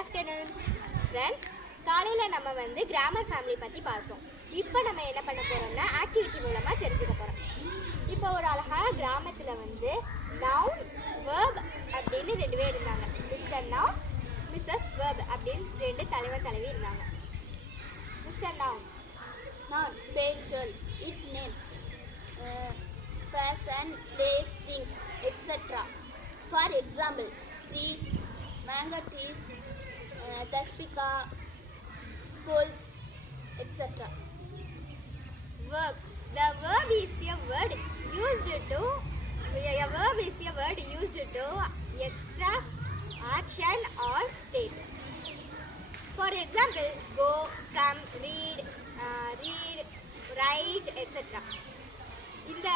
afternoon friends. காலையில் நம்ம grammar family பற்றி பார்த்தோம். இப்போ நம்ம என்ன பண்ண போகிறோம்னா ஆக்டிவிட்டி மூலமாக தெரிஞ்சுக்க போகிறோம். இப்போ ஒரு அழகான கிராமத்தில் நவுன் வேர்ப் அப்படின்னு 2 பேர் இருந்தாங்க. மிஸ்டர் நவுன், மிஸ்ஸஸ் வேர்ப் அப்படின்னு 2 தலைவர் தலைவி இருந்தாங்க. மிஸ்டர் நவுன் நான் பேச்சல் it names person place things etc. For example, trees, mango trees, Taspika, schools, etc. Verb. The verb is a word used to express action or state. For example, go, come, read, write, etc. இந்த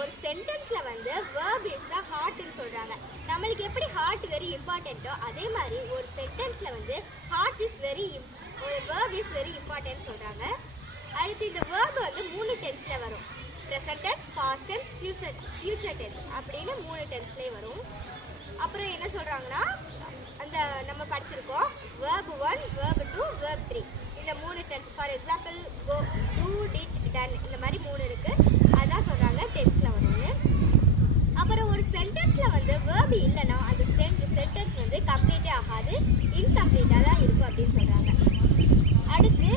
ஒரு சென்டென்ஸில் verb is a heartன்னு சொல்கிறாங்க. நம்மளுக்கு எப்படி heart very இம்பார்ட்டண்ட்டோ அதே மாதிரி ஒரு சென்டென்ஸில் heart is ஒரு verb இஸ் வெரி இம்பார்ட்டன்ட் சொல்கிறாங்க. அடுத்து இந்த verb 3 டென்ஸில் வரும். Present tense, past tense, future tense அப்படின்னு 3 டென்ஸ்லேயே வரும். அப்புறம் என்ன சொல்கிறாங்கன்னா அந்த நம்ம படிச்சிருக்கோம் verb 1, verb 2, verb 3 இந்த 3 tense. For example go, do, did, done இந்த மாதிரி 3 இருக்குது. அதான் சொல்கிறாங்க டென்ஸில் வரும்னு. அப்புறம் ஒரு சென்டென்ஸில் verb இல்லைன்னா அந்த சென்டென்ஸ் கம்ப்ளீட்டே ஆகாது, இன்கம்ப்ளீட்டாக தான் இருக்கும் அப்படின்னு சொல்கிறாங்க. அடுத்து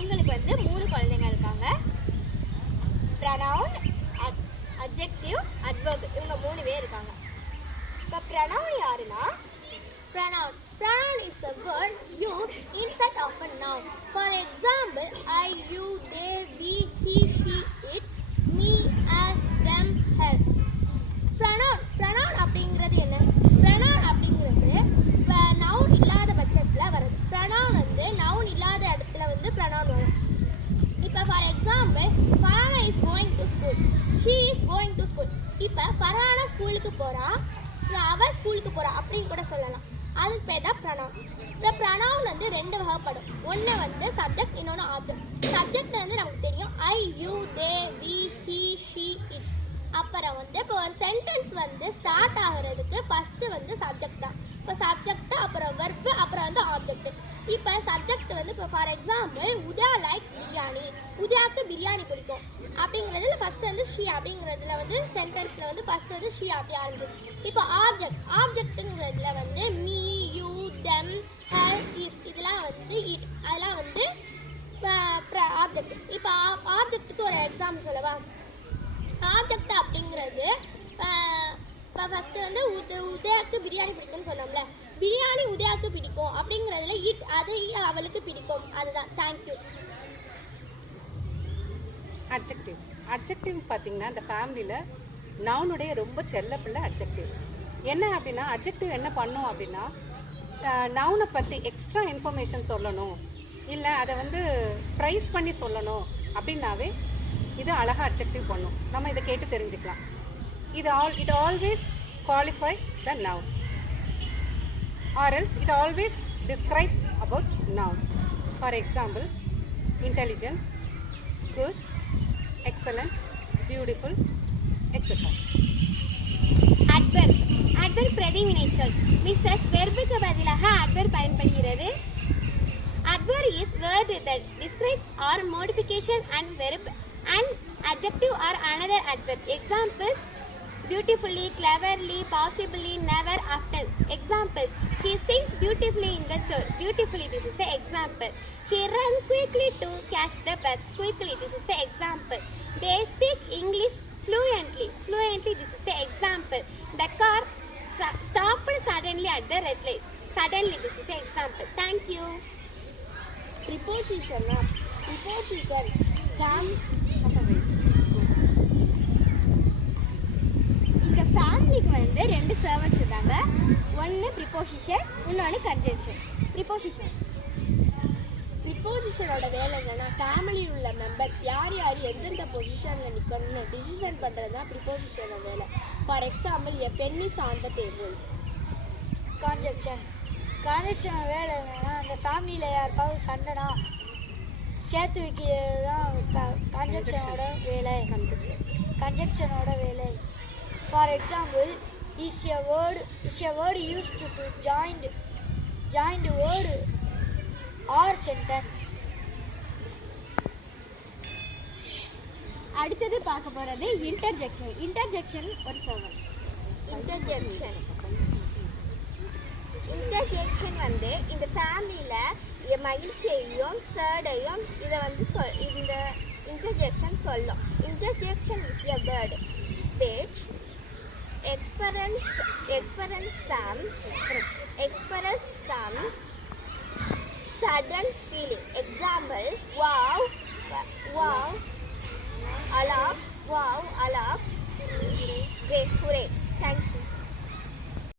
உங்களுக்கு 3 குழந்தைங்க இருக்காங்க. ப்ரனவுன், அட்ஜெக்டிவ், அட்வர்ப் இவங்க 3 பேர் இருக்காங்க. இப்போ ப்ரனவுன் யாருன்னா Pronoun. Pronoun is a word used instead of a noun. For example, I, you, they, we, he, she, it, me, us, them, her. Pronoun அப்படிங்கிறது என்ன? Pronoun அப்படிங்கிறது noun இல்லாத பட்சத்தில் வருது. Pronoun noun இல்லாத இடத்துல pronoun வரும். இப்போ for example Farhana is going to school, she is going to school. இப்போ ஃபரானா ஸ்கூலுக்கு போகிறா, அவள் ஸ்கூலுக்கு போகிறா அப்படின்னு கூட சொல்லலாம். அதுக்கு பேர் தான் ப்ரனவுன். இப்போ ப்ரனவுன் 2 வகைப்படும். ஒன்று சப்ஜெக்ட், இன்னொன்று ஆப்ஜெக்ட். சப்ஜெக்ட் நமக்கு தெரியும் I, you, they, we, he, she, it. அப்புறம் இப்போ ஒரு சென்டென்ஸ் ஸ்டார்ட் ஆகிறதுக்கு ஃபஸ்ட்டு சப்ஜெக்ட் தான். இப்போ சப்ஜெக்ட், அப்புறம் வெர்பு, அப்புறம் ஆப்ஜெக்ட். இப்போ சப்ஜெக்ட் இப்போ for example Udhaya likes biryani, உதயாவுக்கு பிரியாணி பிடிக்கும் அப்படிங்கிறதுல ஃபஸ்ட்டு ஷி அப்படிங்கிறதுல சென்டென்ஸில் ஃபஸ்ட்டு ஷி அப்படி ஆரம்பிச்சு. இப்போ ஆப்ஜெக்ட்டுங்கிறதுல me, you, them, her, his இதெல்லாம் இட் அதெல்லாம் ஆப்ஜெக்ட். இப்போ ஆப்ஜெக்ட்டுக்கு ஒரு எக்ஸாம்பிள் சொல்லவா? ஆப்ஜெக்ட் அப்படிங்கிறது இப்போ ஃபஸ்ட்டு உதயாவுக்கு பிரியாணி பிடிக்கும்னு சொன்னோம்ல, பிரியாணி உதயாவுக்கு பிடிக்கும் அப்படிங்கிறதுல இட் அது அவளுக்கு பிடிக்கும். அதுதான். தேங்க்யூ. அட்ஜெக்டிவ் பார்த்தீங்கன்னா இந்த ஃபேமிலியில் நவுனுடைய ரொம்ப செல்ல பிள்ளை அட்ஜெக்டிவ். என்ன அப்படின்னா அட்ஜெக்டிவ் என்ன பண்ணும் அப்படின்னா நவுனை பற்றி எக்ஸ்ட்ரா இன்ஃபர்மேஷன் சொல்லணும், இல்லை அதை ப்ரைஸ் பண்ணி சொல்லணும் அப்படின்னாவே இது அழகாக அட்ஜெக்டிவ் பண்ணும். நம்ம இதை கேட்டு தெரிஞ்சுக்கலாம். It always qualify the noun or else it always describe about noun. For example, intelligent, good, excellent, beautiful, etc. adverb பிரதிவினைச்சொல். மிஸ்ஸஸ் வெர்புக்கு பதிலாக adverb பயன்படுகிறது. Adverb is word that describes or modification and verb and adjective or another adverb. Examples: beautifully, cleverly, possibly, never, often. Examples: he sings beautifully in the church. Beautifully, this is the example. He ran quickly to catch the bus. Quickly, this is the example. They speak English fluently. Fluently, this is the example. The car stopped suddenly at the red light. Suddenly, this is the example. Thank you. Preposition. இந்த ஃபேமிலிக்கு 2 servants இருந்தாங்க. ஒன்று preposition, இன்னொன்று conjunction. ப்ரிப்போசிஷனோட வேலை என்னன்னா ஃபேமிலியில் உள்ள members யார் எந்தெந்த பொசிஷனில் நிற்கணும்னு டிசிஷன் பண்ணுறது தான் ப்ரிப்போசிஷனோட வேலை. For example a pen is on the table. Conjunction வேலை என்னன்னா அந்த ஃபேமிலியில் யாருக்காவது சண்டைனா சேர்த்து வைக்கிறது தான் கான்ஜெக்ஷனோட வேலை. For example, is a word used to joined word or sentence. அடுத்தது பார்க்க போறது இன்டர்ஜெக்ஷன். இன்டர்ஜெக்ஷன் ஒரு சொல்லுங்க. இன்டர்ஜெக்ஷன் வந்து இந்த ஃபேமிலியில் மகிழ்ச்சியையும் சேடையும் இதை வந்து இந்த இன்டர்ஜெக்ஷன் சொல்லும். Interjection is a word which express some sudden feeling. Example, wow, Alex, hooray. Thank you.